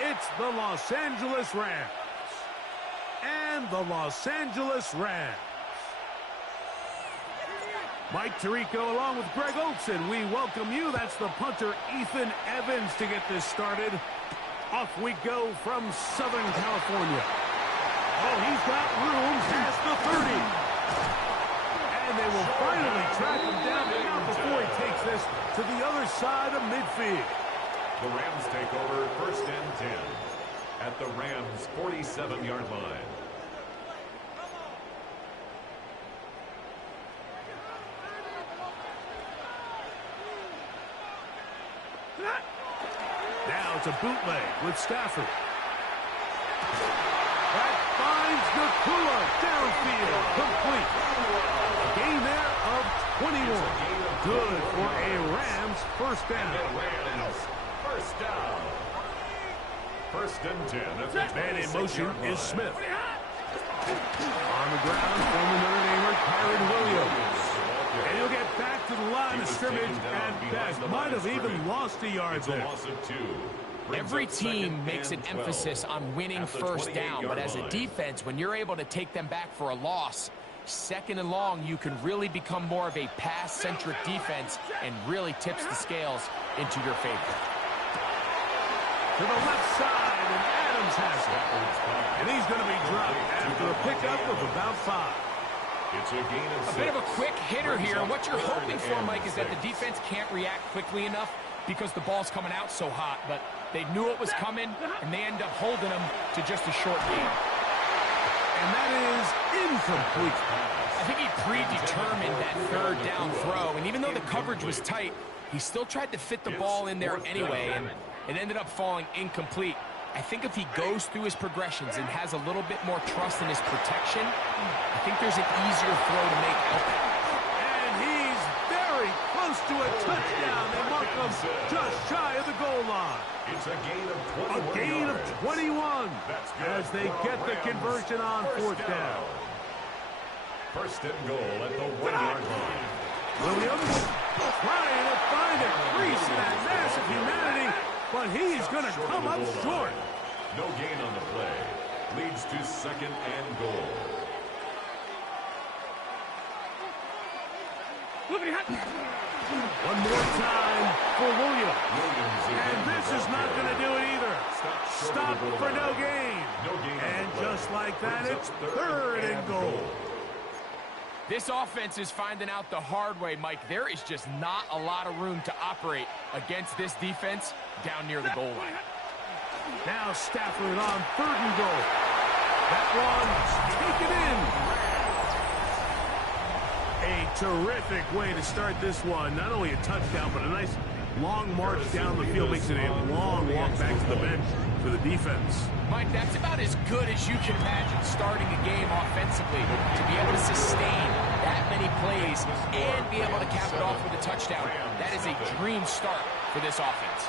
It's the Los Angeles Rams. And the Los Angeles Rams. Mike Tirico along with Greg Olson. We welcome you. That's the punter, Ethan Evans, to get this started. Off we go from Southern California. Oh, he's got room past the 30. And they will finally track him down now before he takes this to the other side of midfield. The Rams take over 1st and 10 at the Rams' 47-yard line. Now it's a bootleg with Stafford. That finds Nakua downfield, complete. A gain there of 21. Good for a Rams first down. Rams first down. 1st and 10. Man in motion is Smith. On the ground, former Notre Damer Kyren Williams. And he'll get back to the line of scrimmage and Beck might have even lost a yard there. Every team makes an emphasis on winning first down, but as a defense, when you're able to take them back for a loss, 2nd and long, you can really become more of a pass-centric defense and really tips the scales into your favor. To the left side, and Adams has it. And he's going to be dropped after a pickup of about 5. It's a gain of 6. A bit of a quick hitter here. What you're hoping for, Mike, is that the defense can't react quickly enough because the ball's coming out so hot. But they knew it was coming, and they end up holding them to just a short gain. And that is incomplete. I think he predetermined that 3rd down throw. And even though the coverage was tight, he still tried to fit the ball in there anyway. And it ended up falling incomplete. I think if he goes through his progressions and has a little bit more trust in his protection, I think there's an easier throw to make out there. And he's very close to a touchdown. They mark him just shy of the goal line. It's a gain of 21. A gain of 21 as they get the conversion on 4th down. 1st and goal at the 1-yard line. Williams trying to find a crease in that massive humanity, but he's going to come up short. No gain on the play. Leads to 2nd and goal. One more time for Williams. And this is not going to do it either. Stop for no gain. And just like that, it's 3rd and goal. This offense is finding out the hard way, Mike. There is just not a lot of room to operate against this defense down near the goal line. Now Stafford on 3rd and goal. That one taken in. A terrific way to start this one. Not only a touchdown, but a nice long march down the field. Makes it a long walk back to the bench for the defense. Mike, that's about as good as you can imagine starting a game offensively. To be able to sustain that many plays and be able to cap it off with a touchdown, that is a dream start for this offense.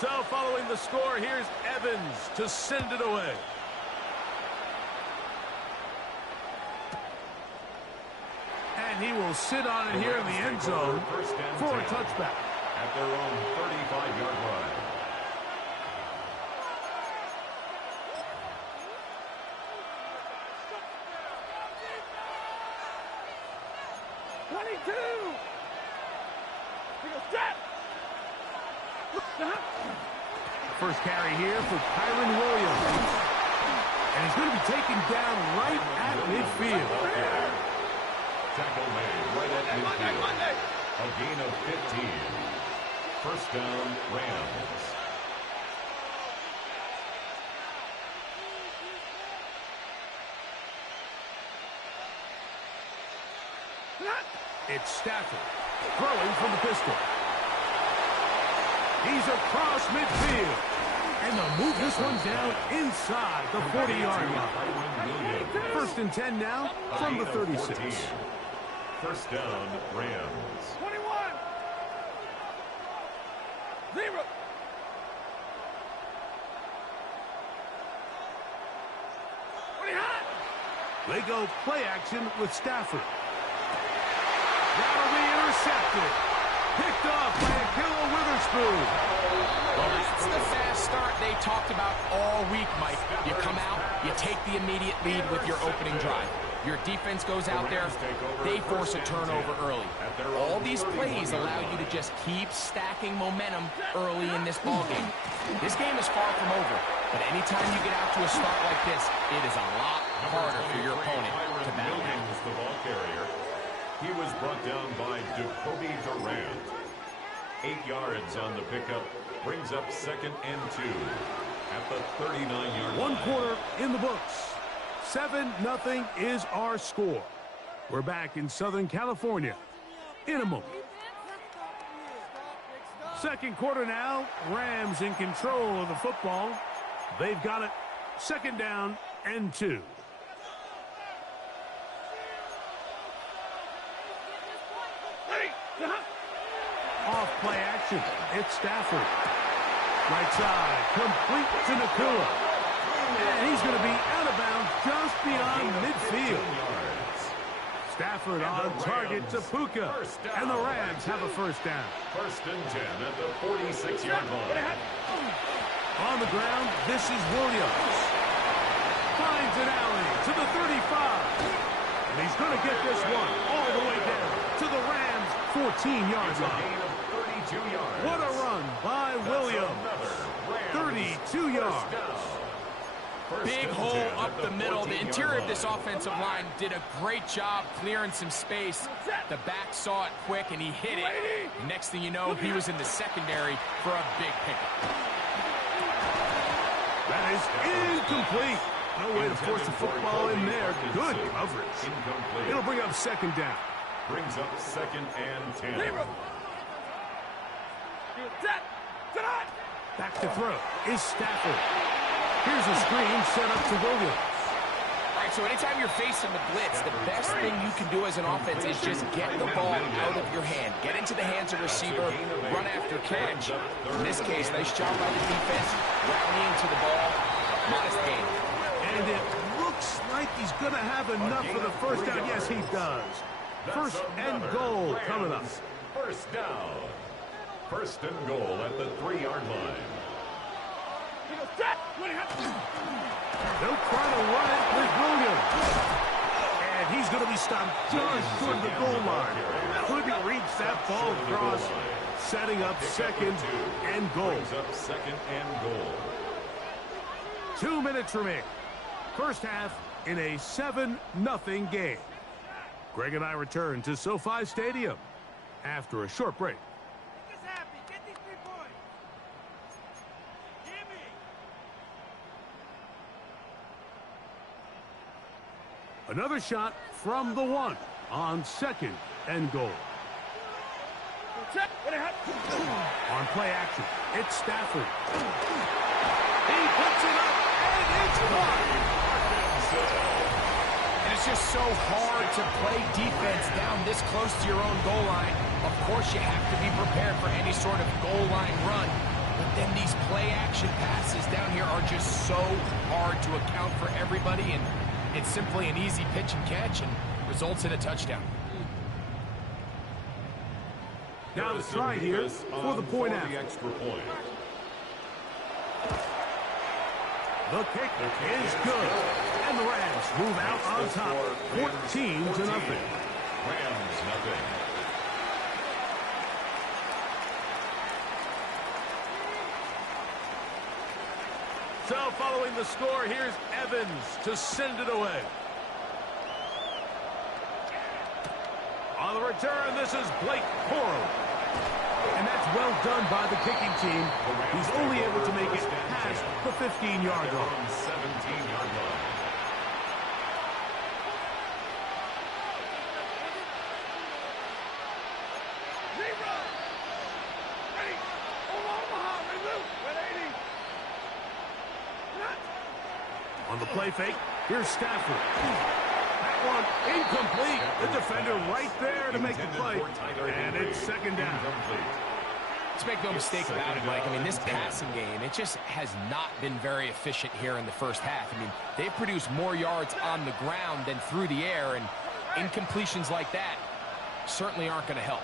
So following the score, here's Evans to send it away. And he will sit on it here in the end zone for a touchback. At their own 35-yard line. First carry here for Kyren Williams. And he's going to be taken down right at midfield. Tackle made right at midfield. A gain of 15. First down, Rams. It's Stafford throwing from the pistol. He's across midfield. And they'll move this one down inside the 40-yard line. First and 10 now from the 36. First down, Rams. 21. 0. They go play action with Stafford. That'll be intercepted. Picked off by Ahkello Witherspoon. Well, that's the fast start they talked about all week, Mike. You come out, you take the immediate lead with your opening drive. Your defense goes out there, they force a turnover early. All these plays allow you to just keep stacking momentum early in this ballgame. This game is far from over, but anytime you get out to a start like this, it is a lot harder for your opponent to battle back. The ball carrier. He was brought down by Jacoby Durant. 8 yards on the pickup, brings up 2nd and 2 at the 39-yard line. 1 quarter in the books. 7-0 is our score. We're back in Southern California in a moment. 2nd quarter now. Rams in control of the football. They've got it. 2nd down and 2. Off play action. It's Stafford. Right side. Complete to Nacua. And he's going to be out of bounds just beyond midfield. Stafford on target to Puka. And the Rams have a 1st down. 1st and 10 at the 46-yard line. On the ground, this is Williams. Finds an alley to the 35. And he's going to get this one all the way down to the Rams' 14-yard line. 32 yards. What a run by Williams. 32 yards. Big hole up the middle. The interior of this offensive line did a great job clearing some space. The back saw it quick, and he hit it. Next thing you know, he was in the secondary for a big pickup. That is incomplete. No way to force the football in there. Good coverage. It'll bring up 2nd down. Brings up 2nd and 10. Back to throw is Stafford. Here's a screen set up to Williams. All right, so anytime you're facing the blitz, the best thing you can do as an offense is just get the ball out of your hand. Get into the hands of the receiver, run after catch. In this case, nice job by the defense, rallying to the ball. Modest gain. And it looks like he's going to have enough for the 1st down. Yes, he does. 1st and goal coming up. 1st down. 1st and goal at the 3-yard line. They'll try to run it with Williams. And he's going to be stopped just toward the goal line. Couldn't reach that ball across. Setting up 2nd and goal. Brings up 2nd and goal. 2 minutes remaining. 1st half in a 7-0 game. Greg and I return to SoFi Stadium after a short break. Another shot from the 1 on 2nd and goal. On play action, it's Stafford. He puts it up, and it's caught. And it's just so hard to play defense down this close to your own goal line. Of course, you have to be prepared for any sort of goal line run. But then these play action passes down here are just so hard to account for everybody, and it's simply an easy pitch and catch and results in a touchdown. Now the try here for the point out. The kick is good. And the Rams move out on top, 14-0. Rams nothing. So following the score, here's Evans to send it away. On the return, this is Blake Corum. And that's well done by the kicking team. He's only able to make it past the 15-yard line. 17-yard line. On the play fake, here's Stafford. That one incomplete. The defender right there to make the play. And it's 2nd down. Let's make no mistake about it, Mike. I mean, this passing game, it just has not been very efficient here in the first half. I mean, they've produced more yards on the ground than through the air, and incompletions like that certainly aren't going to help.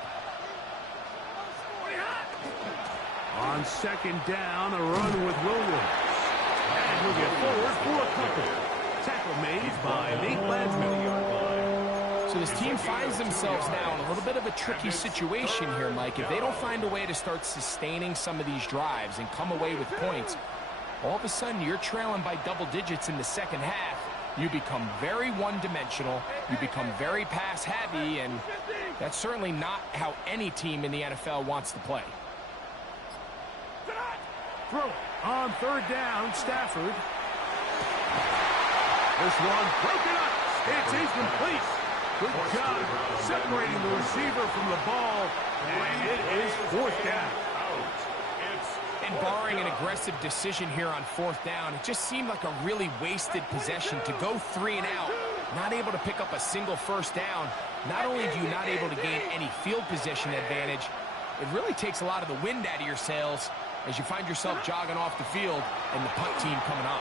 On second down, a run with Williams. And he'll get forward for a couple. Tackle made by Nate Landry. So this team finds themselves now in a little bit of a tricky situation here, Mike. If they don't find a way to start sustaining some of these drives and come away with points, all of a sudden you're trailing by double digits in the second half. You become very one-dimensional. You become very pass-heavy, and that's certainly not how any team in the NFL wants to play. Throw on third down, Stafford. This one broken up. It's incomplete. Good job separating the receiver from the ball, and it is fourth down. And barring an aggressive decision here on fourth down, it just seemed like a really wasted possession to go 3 and out, not able to pick up a single first down. Not only do you not able to gain any field position advantage, it really takes a lot of the wind out of your sails as you find yourself jogging off the field and the punt team coming on.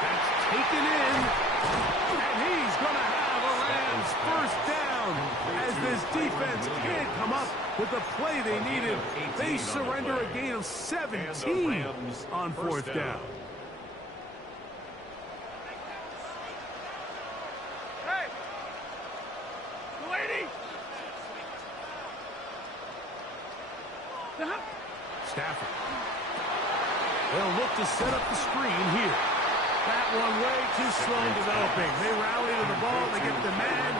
That's taken in, and he's going to have a Rams first down as this defense can't come up with the play they needed. They surrender a gain of 17 on fourth down. Hey! Lady! Stafford. They'll look to set up the screen here. That one way too slow in developing. They rally to the ball, they get the man,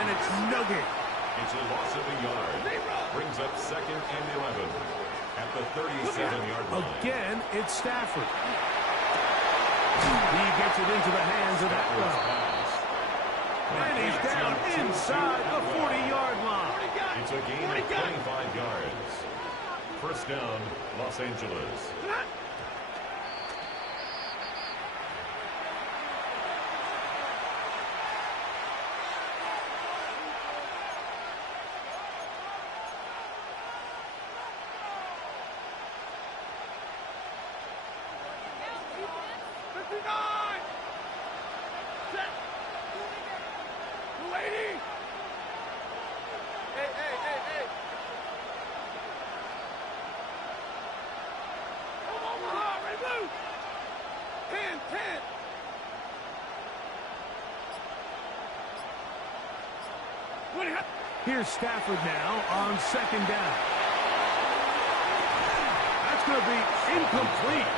and it's no gain. It's a loss of a yard. Brings up second and 11 at the 37-yard line. Again, it's Stafford. He gets it into the hands of that one. And he's down inside the 40-yard line. It's a gain of 25 yards. First down, Los Angeles. Here's Stafford now on second down. That's going to be incomplete.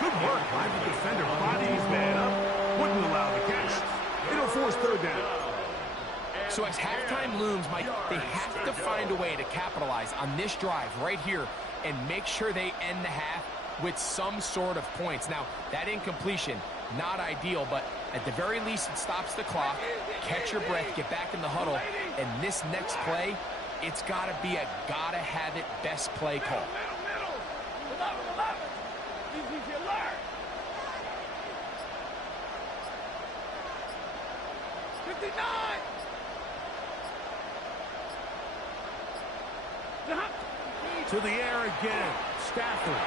Good work by the defender. Bodies man up. Wouldn't allow the catch. It'll force third down. So as halftime looms, Mike, they have to find a way to capitalize on this drive right here and make sure they end the half with some sort of points. Now, that incompletion, not ideal, but at the very least, it stops the clock. Catch your breath, get back in the huddle, and this next play, it's got to be a gotta-have-it best play call. 59! To the air again, Stafford.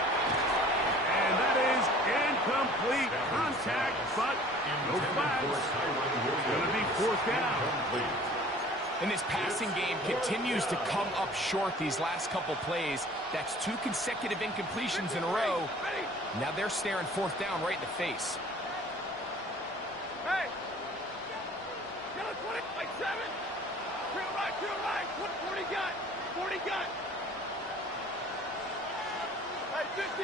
And that is incomplete contact, but no flags. It's going to be fourth down. And this passing game continues to come up short these last couple plays. That's 2 consecutive incompletions in a row. Now they're staring fourth down right in the face. Hey! Get a 20, like 7. Real right. 40 got. 40 got. Hey, 50.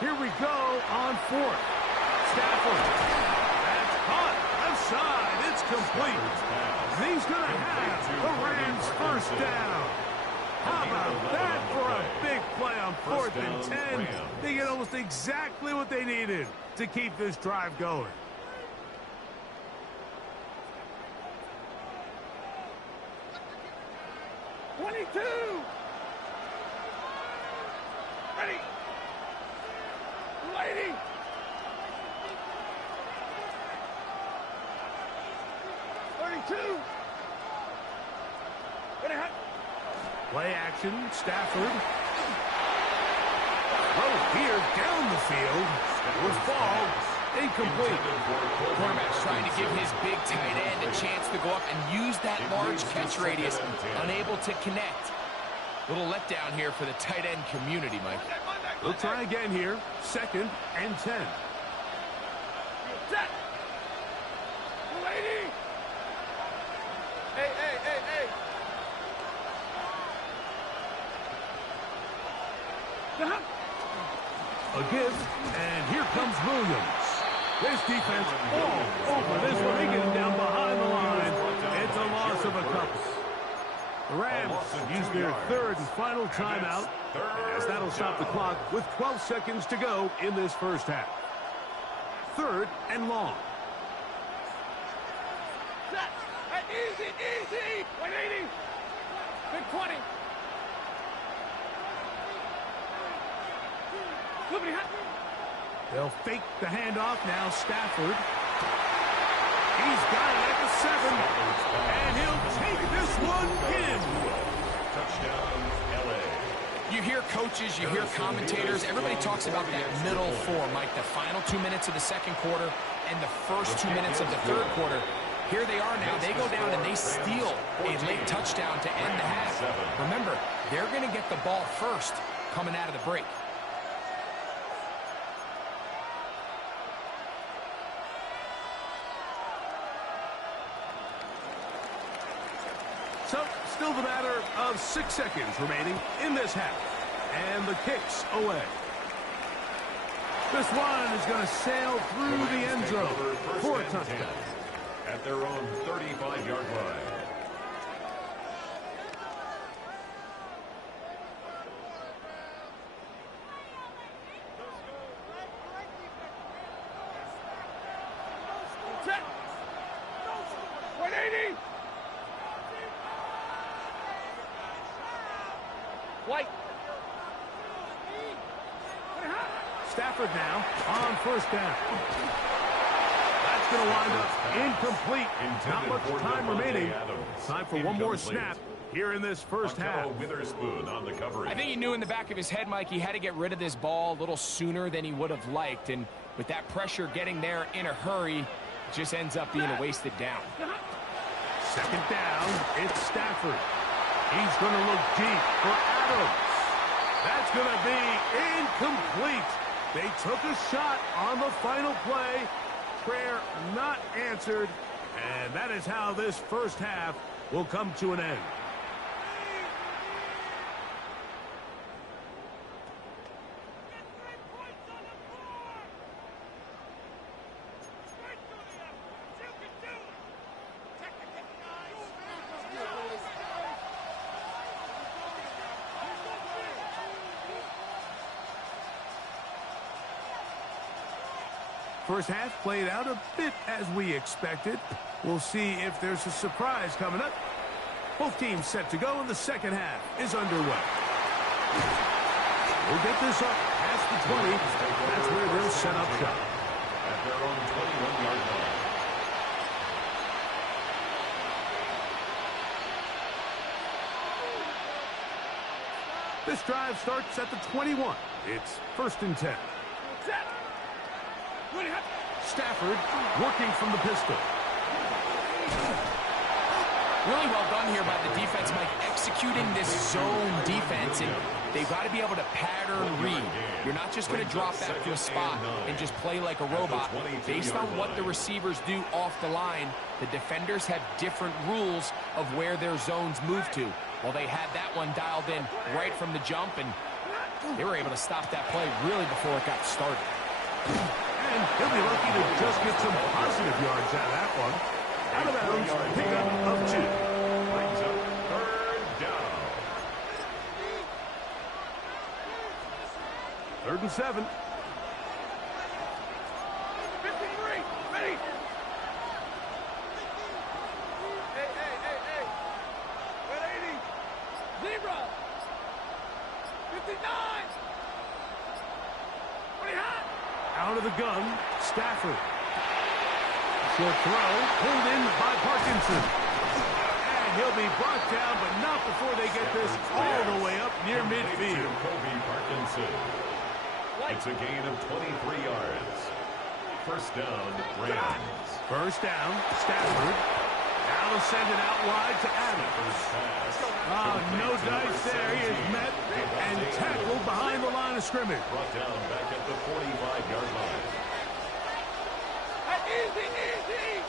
Here we go on fourth. Stafford. That's caught. Left side. It's complete. And he's going to have the Rams first down. How about that for a big play on 4th and 10? They get almost exactly what they needed to keep this drive going. Ready. Lady. 32. Play action, Stafford. Throw here down the field. Will fall. Incomplete. Quarterback's trying to give his big tight end a chance to go up and use that large catch radius. Unable to connect. Little letdown here for the tight end community, Mike. We'll try again here. 2nd and 10. Set. 280. Hey. A give, and here comes Williams. This defense all over this one. They get him down behind the line. It's a loss of a couple. The Rams use their 3rd and final timeout, as that'll stop the clock with 12 seconds to go in this first half. 3rd and long. Set. Easy. 180. Big 20. Flippity hot. They'll fake the handoff now. Stafford. He's got it at the 7. And he'll take this one in. Touchdown, LA. You hear coaches, you hear commentators, everybody talks about that middle 4, Mike, the final 2 minutes of the 2nd quarter and the first 2 minutes of the 3rd quarter. Here they are now. They go down and they steal a late touchdown to end the half. Remember, they're going to get the ball first coming out of the break. So, still the matter of 6 seconds remaining in this half. And the kick's away. This one is going to sail through the end zone for a touchdown. At their own 35-yard line. Set. 180. White. Stafford now on 1st down. That's going to wind up incomplete. Not much time remaining. Time for one more snap here in this first half. Witherspoon on the coverage. I think he knew in the back of his head, Mike, he had to get rid of this ball a little sooner than he would have liked. And with that pressure getting there in a hurry, it just ends up being a wasted down. 2nd down, it's Stafford. He's going to look deep for Adams. That's going to be incomplete. They took a shot on the final play. Prayer not answered. And that is how this first half will come to an end. First half played out a bit as we expected. We'll see if there's a surprise coming up. Both teams set to go, and the second half is underway. We'll get this up past the 20. That's where they'll set up shop. At their own 21-yard line. This drive starts at the 21. It's 1st and 10. Set. Stafford working from the pistol. Really well done here by the defense, Mike, executing this zone defense. And they've got to be able to pattern read. You're not just going to drop back to a spot and just play like a robot. Based on what the receivers do off the line, the defenders have different rules of where their zones move to. Well, they had that one dialed in right from the jump, and they were able to stop that play really before it got started. And he'll be lucky to just get some positive yards out of that one. Out of bounds, pickup of 2. Brings up 3rd down. 3rd and 7. 53. Ready. Hey. 180. 0. 59. Pretty hot. Out of the gun, Stafford. Short throw, pulled in by Parkinson. And He'll be brought down, but not before they get this all the way up near midfield. Kobe Parkinson. It's a gain of 23 yards. First down, Rams. First down, Stafford. Now to send it out wide to Adams. No dice there. He is met and tackled behind the line of scrimmage. Brought down back at the 45-yard line. Easy, easy.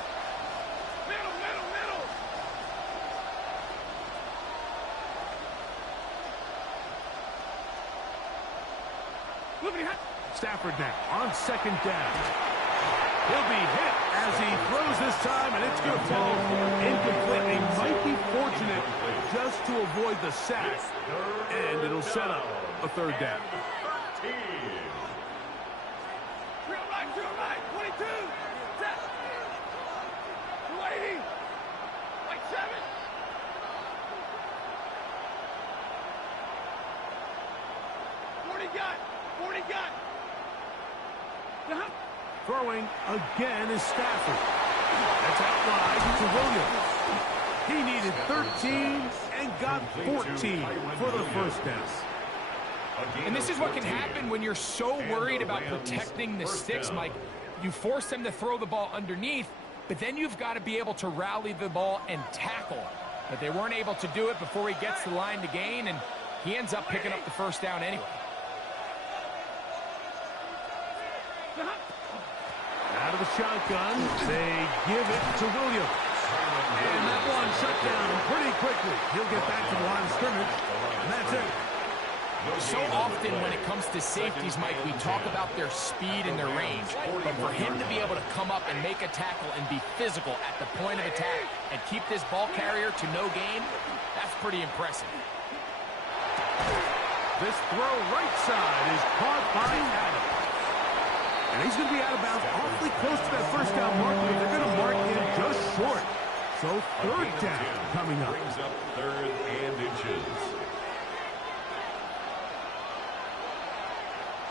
Middle, middle, middle. Stafford now on second down. He'll be hit as he throws this time, and it's going to fall incomplete. He might be fortunate just to avoid the sack, and it'll set up a third down. Drill right, 22. Set. 280. Like 7. Forty gun. Throwing again is Stafford. That's out wide to Williams. He needed 13 and got 14 for the first down. And this is what can happen when you're so worried about protecting the sticks, Mike. You force them to throw the ball underneath, but then you've got to be able to rally the ball and tackle. But they weren't able to do it before he gets the line to gain, and he ends up picking up the first down anyway. Out of the shotgun, they give it to Williams. And that one shut down pretty quickly. He'll get back to the line of scrimmage, and that's it. So often when it comes to safeties, Mike, we talk about their speed and their range. But for him to be able to come up and make a tackle and be physical at the point of attack and keep this ball carrier to no gain, that's pretty impressive. This throw right side is caught by Adams. And he's going to be out of bounds awfully close to that first down mark, but they're going to mark him just short. So third down coming up. Brings up third and inches.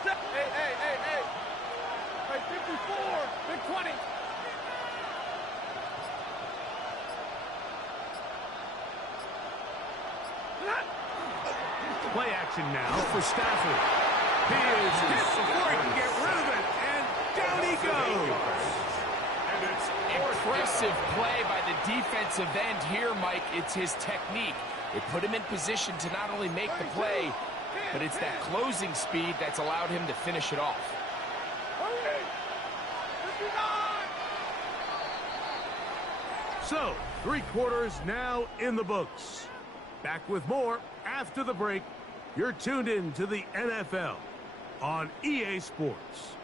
Hey. Hey, 54. Big 20. Play action now for Stafford. He is hit before he can get rid of it, and down he goes. Impressive play by the defensive end here, Mike. It's his technique. It put him in position to not only make the play, but it's that closing speed that's allowed him to finish it off. So, 3 quarters now in the books. Back with more after the break. You're tuned in to the NFL on EA Sports.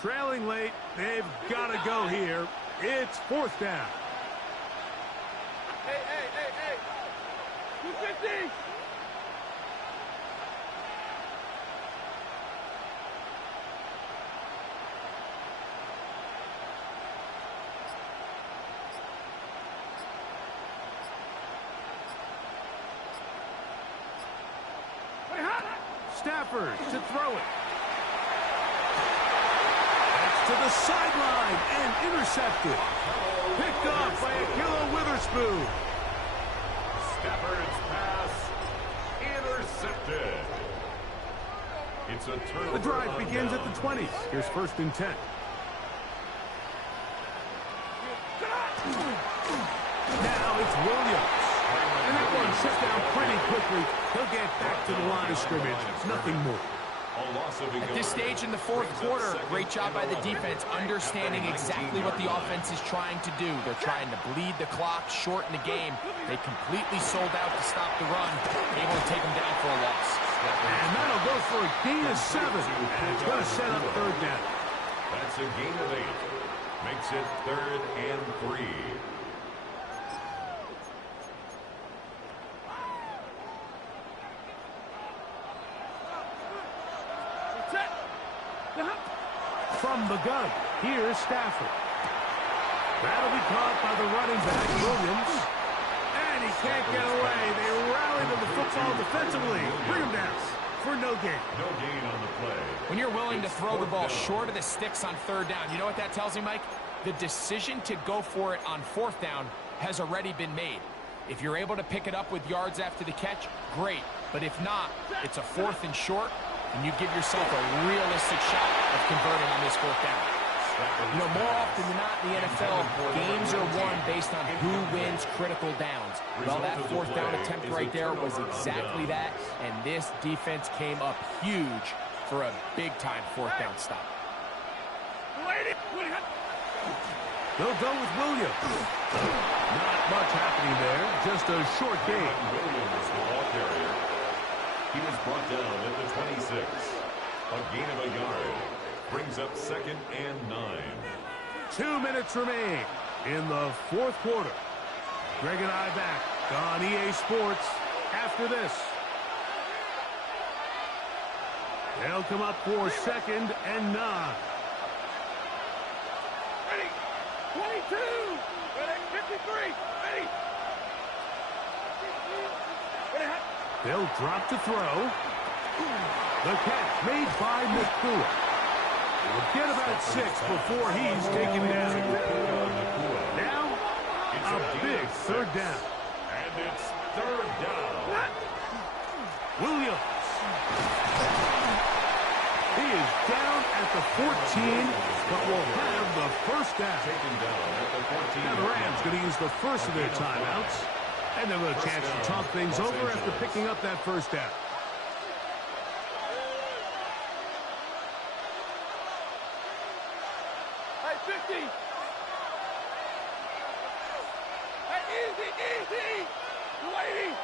Trailing late, they've got to go here. It's fourth down. Hey. 250. Stafford to throw it. To the sideline and intercepted. Picked off by Ahkello Witherspoon. Stafford's pass intercepted. It's a turnover. The drive begins at the 20s. Here's first and 10. Now it's Williams. And that one shut down pretty quickly. He'll get back to the line of scrimmage. Nothing more. At this stage in the fourth quarter, great job by the defense understanding exactly what the offense is trying to do. They're trying to bleed the clock, shorten the game. They completely sold out to stop the run, able to take them down for a loss. And that'll go for a gain of 7. And it's going to set up third down. That's a gain of 8. Makes it 3rd and 3. From the gun, here's Stafford. That'll be caught by the running back, Williams. And he can't get away. They rally to the football defensively. Bring him down for no gain. No gain on the play. When you're willing to throw the ball short of the sticks on third down, you know what that tells me, Mike? The decision to go for it on fourth down has already been made. If you're able to pick it up with yards after the catch, great. But if not, it's a 4th and short, and you give yourself a realistic shot of converting on this fourth down. You know, more often than not in the NFL, games are won based on who wins critical downs. Well, that fourth down attempt right there was exactly that, and this defense came up huge for a big-time fourth down stop. They'll go with Williams. Not much happening there, just a short gain. Williams, the ball carrier. He was brought down at the 26. A gain of a yard. Brings up 2nd and 9. 2 minutes remain in the fourth quarter. Greg and I back on EA Sports after this. They'll come up for 2nd and 9. Ready. 22. Ready. 53. Ready. They'll drop to throw. The catch made by Nakua. We'll get about 6 before he's taken down. Now, a big third down. And it's 3rd down. Williams. He is down at the 14, but will have the first down. Taken down at the 14. Now the Rams going to use the first of their timeouts, and they'll have a chance to talk things over after picking up that first down. Hey, 50. Hey, easy, easy. You waiting.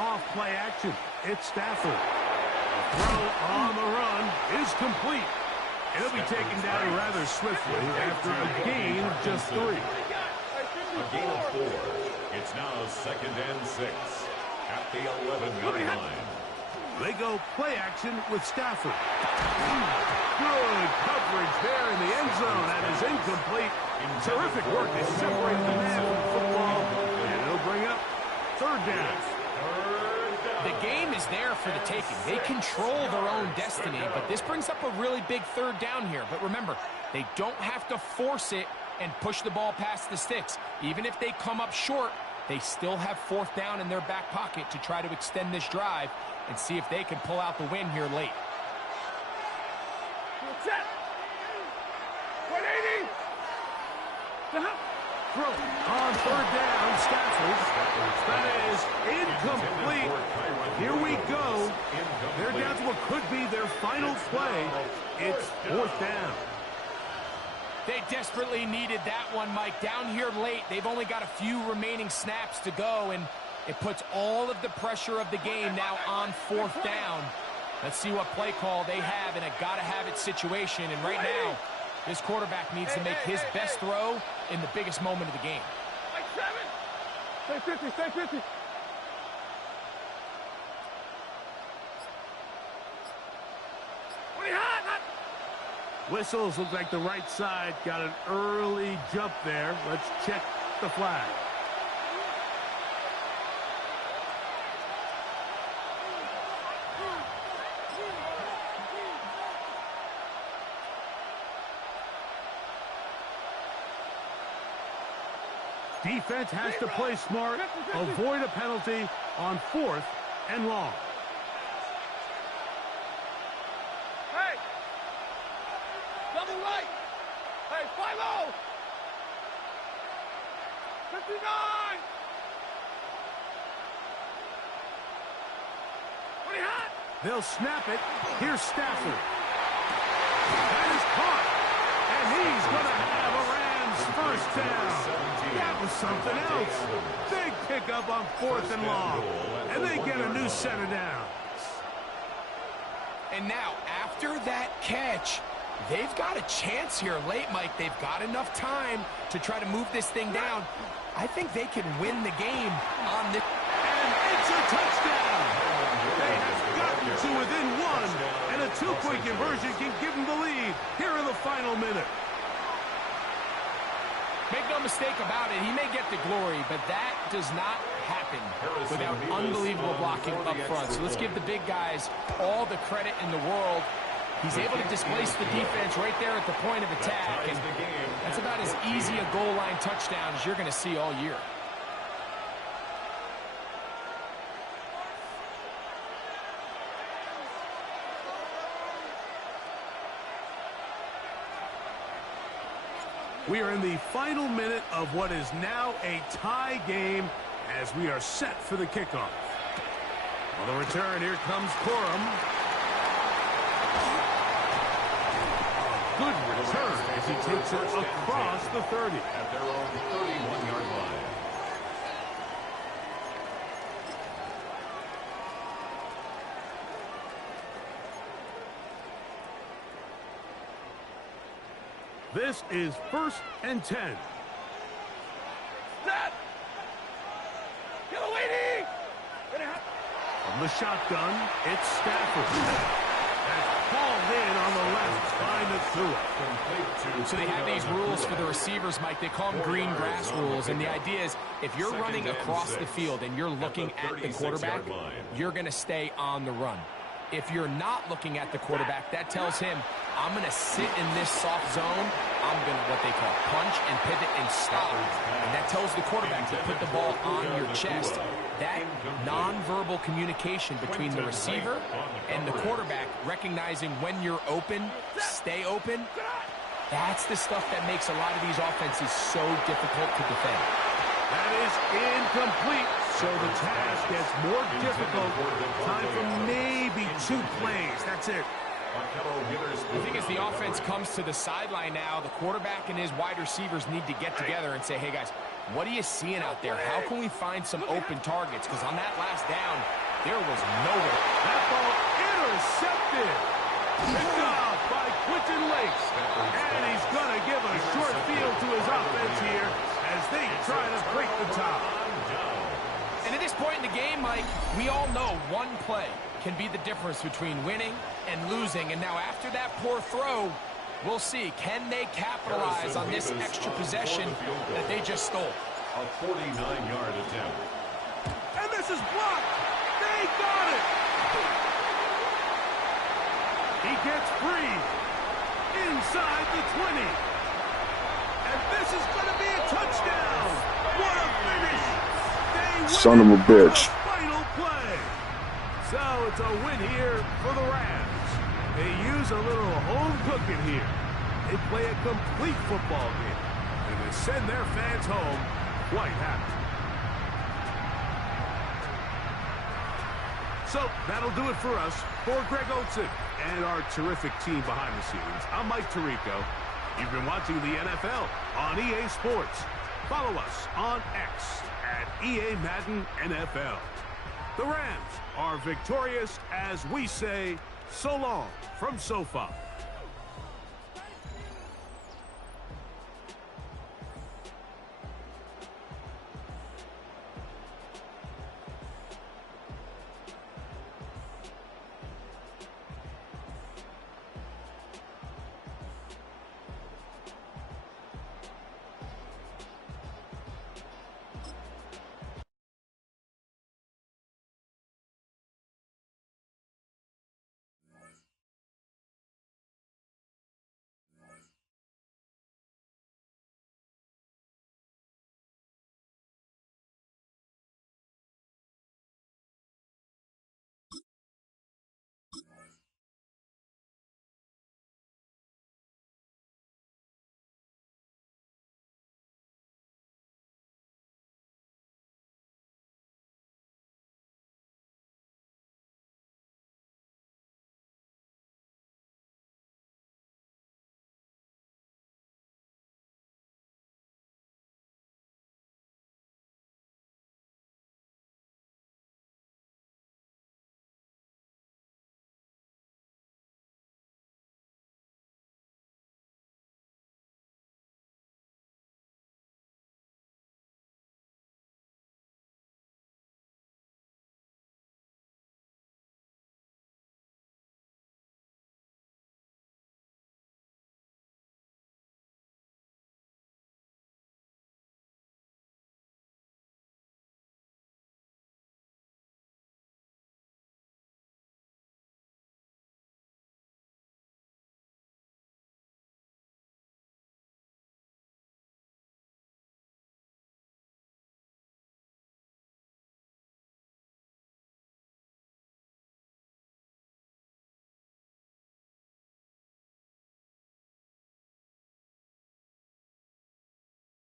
Off play action. It's Stafford. Throw on the run is complete. He'll be taken down rather swiftly after a gain of just 3. A gain of 4. It's now 2nd and 6 at the 11-yard line. They go play action with Stafford. Good coverage there in the end zone. That is incomplete. Terrific work to separate the man from football. And he'll bring up 3rd down. The game is there for the taking. They control their own destiny, but this brings up a really big 3rd down here. But remember, they don't have to force it and push the ball past the sticks. Even if they come up short, they still have 4th down in their back pocket to try to extend this drive and see if they can pull out the win here late. Set. 180. Throw on 3rd down, Stafford. That is incomplete. Here we go. They're down to what could be their final play. It's 4th down. They desperately needed that one, Mike. Down here late, they've only got a few remaining snaps to go, and it puts all of the pressure of the game now on 4th down. Let's see what play call they have in a gotta-have-it situation, and right now, this quarterback needs to make his best throw in the biggest moment of the game. Like 7. Stay 50, stay 50. Whistles look like the right side got an early jump there. Let's check the flag. Defense has to play smart, avoid a penalty on 4th and long. Hey! Double right! Hey, 5-0! 59! What are you hot? They'll snap it. Here's Stafford. That is caught. And he's going to have a Rams first down. That was something else. Big pickup on 4th and long. And they get a new set of downs. And now, after that catch, they've got a chance here late, Mike. They've got enough time to try to move this thing down. I think they can win the game on this. And it's a touchdown. They have got to within one, and a two-point conversion can give them the lead here in the final minute. Make no mistake about it, he may get the glory, but that does not happen without unbelievable blocking up front. So let's give the big guys all the credit in the world. He's able to displace the defense right there at the point of attack, and that's about as easy a goal line touchdown as you're going to see all year. We are in the final minute of what is now a tie game as we are set for the kickoff. On the return, here comes Corum. Good return as he takes it across the 30. At their own 31-yard line. This is 1st and 10. Stop! Get a lady! From the shotgun, it's Stafford. That's hauled in on the left by Nacua. So they have these rules for the receivers, Mike. They call them green grass rules, and the idea is if you're running across the field and you're looking at the quarterback, you're going to stay on the run. If you're not looking at the quarterback, that tells him, I'm going to sit in this soft zone. I'm going to what they call punch and pivot and stop. And that tells the quarterback to put the ball on your chest. That nonverbal communication between the receiver and the quarterback, recognizing when you're open, stay open, that's the stuff that makes a lot of these offenses so difficult to defend. That is incomplete. So the task gets more difficult. Time for maybe 2 plays. That's it. I think as the offense comes to the sideline now, the quarterback and his wide receivers need to get together and say, hey, guys, what are you seeing out there? How can we find some open targets? Because on that last down, there was nowhere. That ball intercepted. Picked off by Quentin Lakes. And he's going to give a short field to his offense here as they try to break the top. And at this point in the game, Mike, we all know one play can be the difference between winning and losing. And now after that poor throw, we'll see, can they capitalize on this extra possession that they just stole? A 49-yard attempt. And this is blocked. They got it. He gets free inside the 20. And this is going to be a touchdown. What a finish. Son of a bitch. Final play. So it's a win here for the Rams. They use a little home cooking here. They play a complete football game. And they send their fans home quite happy. So that'll do it for us. For Greg Olsen and our terrific team behind the scenes, I'm Mike Tirico. You've been watching the NFL on EA Sports. Follow us on X at EA Madden NFL. The Rams are victorious as we say so long from SoFi.